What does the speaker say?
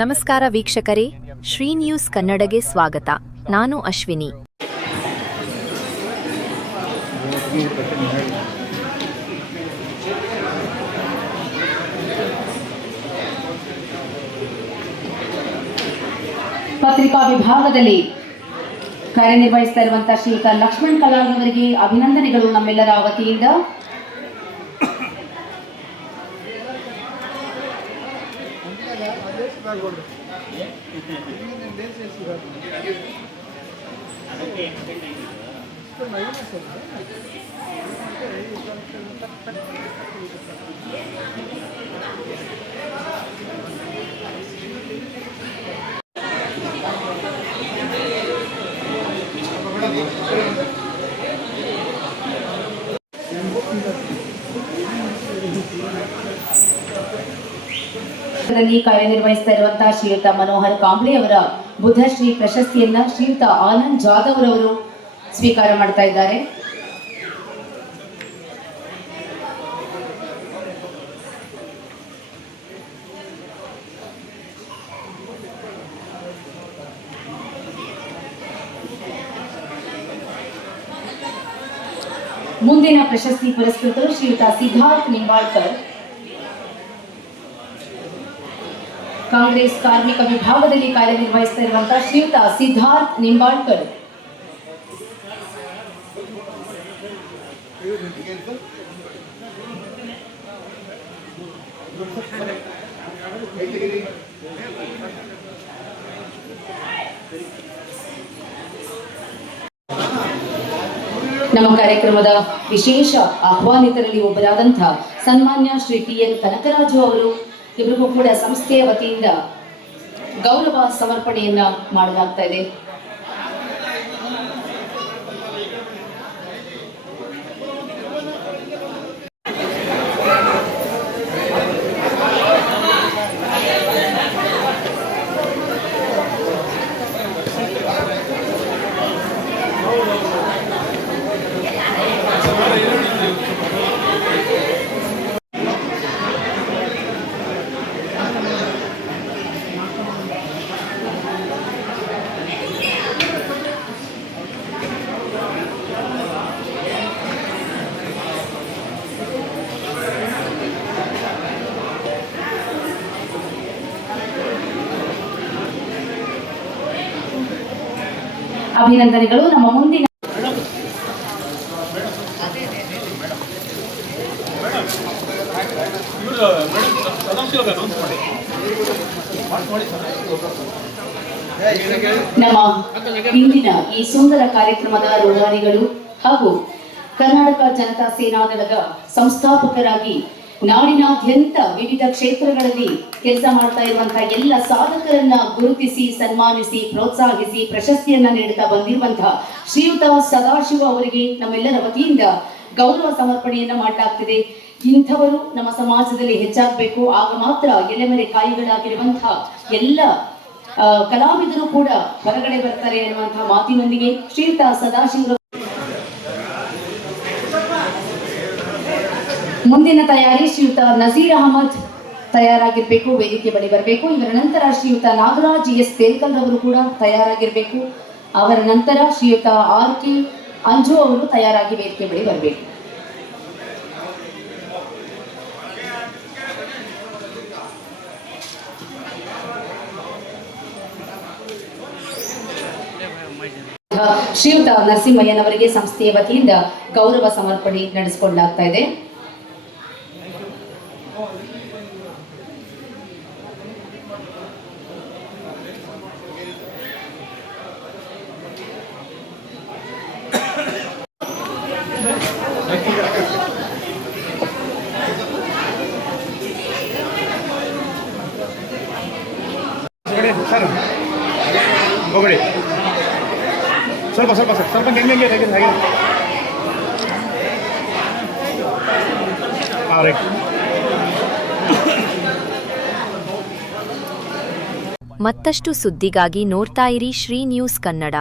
ನಮಸ್ಕಾರ ವೀಕ್ಷಕರೇ, ಶ್ರೀ ನ್ಯೂಸ್ ಕನ್ನಡಗೆ ಸ್ವಾಗತ. ನಾನು ಅಶ್ವಿನಿ. ಪತ್ರಿಕಾ ವಿಭಾಗದಲ್ಲಿ ಕಾರ್ಯನಿರ್ವಹಿಸ್ತಾ ಇರುವಂತಹ ಶ್ರೀಯುತ ಲಕ್ಷ್ಮಣ್ ಕಲಾಲ್ ಅವರಿಗೆ ಅಭಿನಂದನೆಗಳು ನಮ್ಮೆಲ್ಲರ ವತಿಯಿಂದ. ಕಾರ್ಯನಿರ್ವಹಿಸ್ತಾ ಇರುವಂತಹ ಶ್ರೀಯುತ ಮನೋಹರ್ ಕಾಂಬ್ಳೆ ಅವರ ಬುದ್ಧಶ್ರೀ ಪ್ರಶಸ್ತಿಯನ್ನ ಶ್ರೀಯುತ ಆನಂದ್ ಜಾಧವ್ ರವರು ಸ್ವೀಕಾರ ಮಾಡ್ತಾ ಇದ್ದಾರೆ. ಮುಂದಿನ ಪ್ರಶಸ್ತಿ ಪುರಸ್ಕೃತರು ಶ್ರೀಯುತ ಸಿದ್ಧಾರ್ಥ್ ನಿಂಬಾಳ್ಕರ್, ಕಾಂಗ್ರೆಸ್ ಕಾರ್ಮಿಕ ವಿಭಾಗದಲ್ಲಿ ಕಾರ್ಯನಿರ್ವಹಿಸ್ತಾ ಇರುವಂತಹ ಶ್ರೀಯುತ ಸಿದ್ಧಾರ್ಥ್ ನಿಂಬಾಳ್ಕರ್. ನಮ್ಮ ಕಾರ್ಯಕ್ರಮದ ವಿಶೇಷ ಆಹ್ವಾನಿತರಲ್ಲಿ ಒಬ್ಬರಾದಂತಹ ಸನ್ಮಾನ್ಯ ಶ್ರೀ ಟಿ.ಎನ್. ಕನಕರಾಜು ಅವರು, ಇವರಿಗೂ ಕೂಡ ಸಂಸ್ಥೆಯ ವತಿಯಿಂದ ಗೌರವ ಸಮರ್ಪಣೆಯನ್ನ ಮಾಡಲಾಗ್ತಾ ಇದೆ. ಅಭಿನಂದನೆಗಳು. ನಮ್ಮ ಮುಂದಿನ ಇಂದಿನ ಈ ಸುಂದರ ಕಾರ್ಯಕ್ರಮದ ರೂವಾರಿಗಳು ಹಾಗೂ ಕರ್ನಾಟಕ ಜನತಾ ಸೇನಾದಳದ ಸಂಸ್ಥಾಪಕರಾಗಿ ನಾಡಿನಾದ್ಯಂತ ವಿವಿಧ ಕ್ಷೇತ್ರಗಳಲ್ಲಿ ಕೆಲಸ ಮಾಡ್ತಾ ಇರುವಂತಹ ಎಲ್ಲ ಸಾಧಕರನ್ನ ಗುರುತಿಸಿ, ಸನ್ಮಾನಿಸಿ, ಪ್ರೋತ್ಸಾಹಿಸಿ ಪ್ರಶಸ್ತಿಯನ್ನ ನೀಡುತ್ತಾ ಬಂದಿರುವಂತಹ ಶ್ರೀಯುತ ಸದಾಶಿವ ಅವರಿಗೆ ನಮ್ಮೆಲ್ಲರ ವತಿಯಿಂದ ಗೌರವ ಸಮರ್ಪಣೆಯನ್ನ ಮಾಡಲಾಗ್ತಿದೆ. ಇಂಥವರು ನಮ್ಮ ಸಮಾಜದಲ್ಲಿ ಹೆಚ್ಚಾಗಬೇಕು, ಆಗ ಮಾತ್ರ ಎಲೆಮರೆ ಕಾಯಿಗಳಾಗಿರುವಂತಹ ಎಲ್ಲ ಕಲಾವಿದರು ಕೂಡ ಹೊರಗಡೆ ಬರ್ತಾರೆ ಎನ್ನುವಂತಹ ಮಾತಿನೊಂದಿಗೆ ಶ್ರೀಯುತ ಸದಾಶಿವ ಮುಂದಿನ ತಯಾರಿ ಶ್ರೀಯುತ ನಜೀರ್ ಅಹಮದ್ ತಯಾರಾಗಿರ್ಬೇಕು, ವೇದಿಕೆ ಬಳಿ ಬರಬೇಕು. ಇವರ ನಂತರ ಶ್ರೀಯುತ ನಾಗರಾಜ್ ಎಸ್ ತೇಲ್ಕಲ್ ಅವರು ಕೂಡ ತಯಾರಾಗಿರ್ಬೇಕು. ಅವರ ನಂತರ ಶ್ರೀಯುತ ಆರ್.ಕೆ. ಅಂಜು ಅವರು ತಯಾರಾಗಿ ವೇದಿಕೆ ಬಳಿ ಬರಬೇಕು. ಶ್ರೀಯುತ ನರಸಿಂಹಯ್ಯನವರಿಗೆ ಸಂಸ್ಥೆಯ ವತಿಯಿಂದ ಗೌರವ ಸಮರ್ಪಣೆ ನಡೆಸಿಕೊಳ್ಳಲಾಗ್ತಾ ಇದೆ. ಸ್ವಲ್ಪ ಸ್ವಲ್ಪ ಸ್ವಲ್ಪ ಹೆಂಗೆ ಹಾಗೆ ಮತ್ತಷ್ಟು ಸುದ್ದಿಗಾಗಿ ನೋಡ್ತಾ ಇರಿ ಶ್ರೀ ನ್ಯೂಸ್ ಕನ್ನಡ.